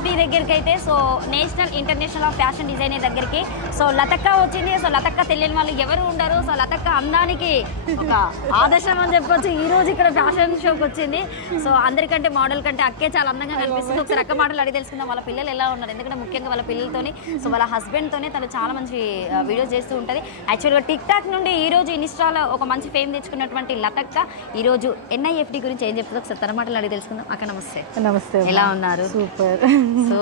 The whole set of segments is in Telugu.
ఎన్ఐఎఫ్డి దగ్గరికి అయితే so national international of fashion designer దగ్గరికి సో లతక్క వచ్చింది. సో లతక్క తెలియని వాళ్ళు ఎవరు ఉండరు. సో లతక్క అందానికి ఒక ఆదర్శం అని చెప్పొచ్చు. ఈ రోజు ఇక్కడ ఫ్యాషన్ షోకి వచ్చింది. సో అందరికంటే మోడల్ కంటే అక్కే చాలా అందంగా కనిపిస్తుంది. ఒకసారి అక్క మాటలు అడిగి తెలుసుకుందాం వాళ్ళ పిల్లలు ఎలా ఉన్నారు. ఎందుకంటే ముఖ్యంగా వాళ్ళ పిల్లలతోని సో వాళ్ళ హస్బెండ్తోనే తను చాలా మంచి వీడియోస్ చేస్తూ ఉంటుంది. యాక్చువల్గా టిక్ టాక్ నుండి ఈ రోజు ఇన్స్టాలో ఒక మంచి ఫేమ్ తెచ్చుకున్నటువంటి లతక్క ఈ రోజు ఎన్ఐఎఫ్డి గురించి ఏం చెప్తుందో ఒకసారి తన మాటలు అడిగి తెలుసుకుందాం. అక్క నమస్తే. నమస్తే, ఎలా ఉన్నారు? సూపర్. సో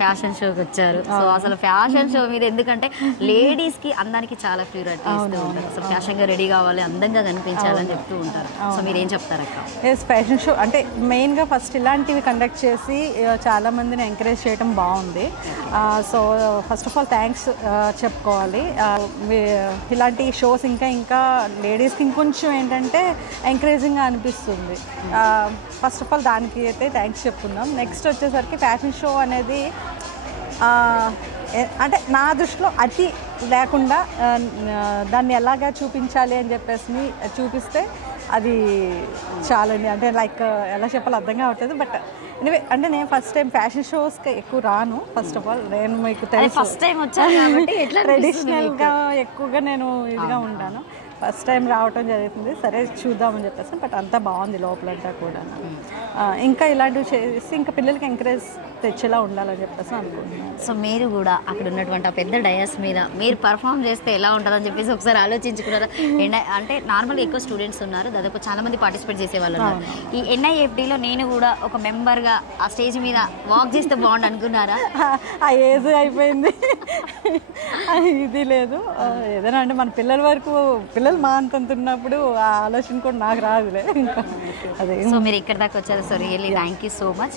ఫ్యాషన్ షోకి వచ్చారు. సో అసలు ఫ్యాషన్ షో మీద ఎందుకంటే లేడీస్ కి అందానికి చాలా ప్యూరిటీ ఇస్తూ ఉంటారు. సో ఫ్యాషన్ గా రెడీ కావాలి, అందంగా కనిపించాలని చెప్తూ ఉంటారు. సో మీరు ఏం చెప్తారు అక్క? ఫ్యాషన్ షో అంటే మెయిన్గా ఫస్ట్ ఇలాంటివి కండక్ట్ చేసి చాలా మందిని ఎంకరేజ్ చేయడం బాగుంది. So first of all thanks చెప్పుకోవాలి. ఇలాంటి షోస్ ఇంకా లేడీస్కి ఇంకొంచెం ఏంటంటే ఎంకరేజింగ్గా అనిపిస్తుంది. ఫస్ట్ ఆఫ్ ఆల్ దానికి అయితే థ్యాంక్స్ చెప్పుకుందాం. నెక్స్ట్ వచ్చేసరికి ఫ్యాషన్ షో అనేది అంటే నా దృష్టిలో అతి లేకుండా దాన్ని ఎలాగా చూపించాలి అని చెప్పేసి చూపిస్తే అది చాలండి. అంటే లైక్ ఎలా చెప్పాలో అర్థం కావట్లేదు. బట్ ఎనివే అంటే నేను ఫస్ట్ టైం ఫ్యాషన్ షోస్కి ఎక్కువ రాను. ఫస్ట్ ఆఫ్ ఆల్ నేను మీకు తెలుసు ఫస్ట్ టైం వచ్చాను కాబట్టి ట్రెడిషనల్గా ఎక్కువగా నేను ఇదిగా ఉంటాను. ఫస్ట్ టైం రావటం జరుగుతుంది. సరే చూద్దామని చెప్పేసి. బట్ అంతా బాగుంది లోపలంతా కూడా. ఇంకా ఇలాంటివి చేసి ఇంకా పిల్లలకి ఎంకరేజ్ తెచ్చేలా ఉండాలని చెప్పేసి అనుకుంటున్నాను. సో మీరు కూడా అక్కడ ఉన్నటువంటి ఆ పెద్ద డయాస్ మీద మీరు పర్ఫామ్ చేస్తే ఎలా ఉంటుందని చెప్పేసి ఒకసారి ఆలోచించుకున్నారా? అంటే నార్మల్గా ఎక్కువ స్టూడెంట్స్ ఉన్నారు, దాదాపు చాలా మంది పార్టిసిపేట్ చేసే వాళ్ళు ఉన్నారు. ఈ ఎన్ఐఎఫ్డిలో నేను కూడా ఒక మెంబర్గా ఆ స్టేజ్ మీద వాక్ చేస్తే బాగుండు అనుకున్నారా? ఆ ఏజ్ అయిపోయింది, ఇది లేదు. ఏదైనా అంటే మన పిల్లల వరకు పిల్లలు మా అంటున్నప్పుడు ఆ ఆలోచన కూడా నాకు రాదులే. అదే. సో మీరు ఇక్కడ దాకా వచ్చారు. So really thank you so much.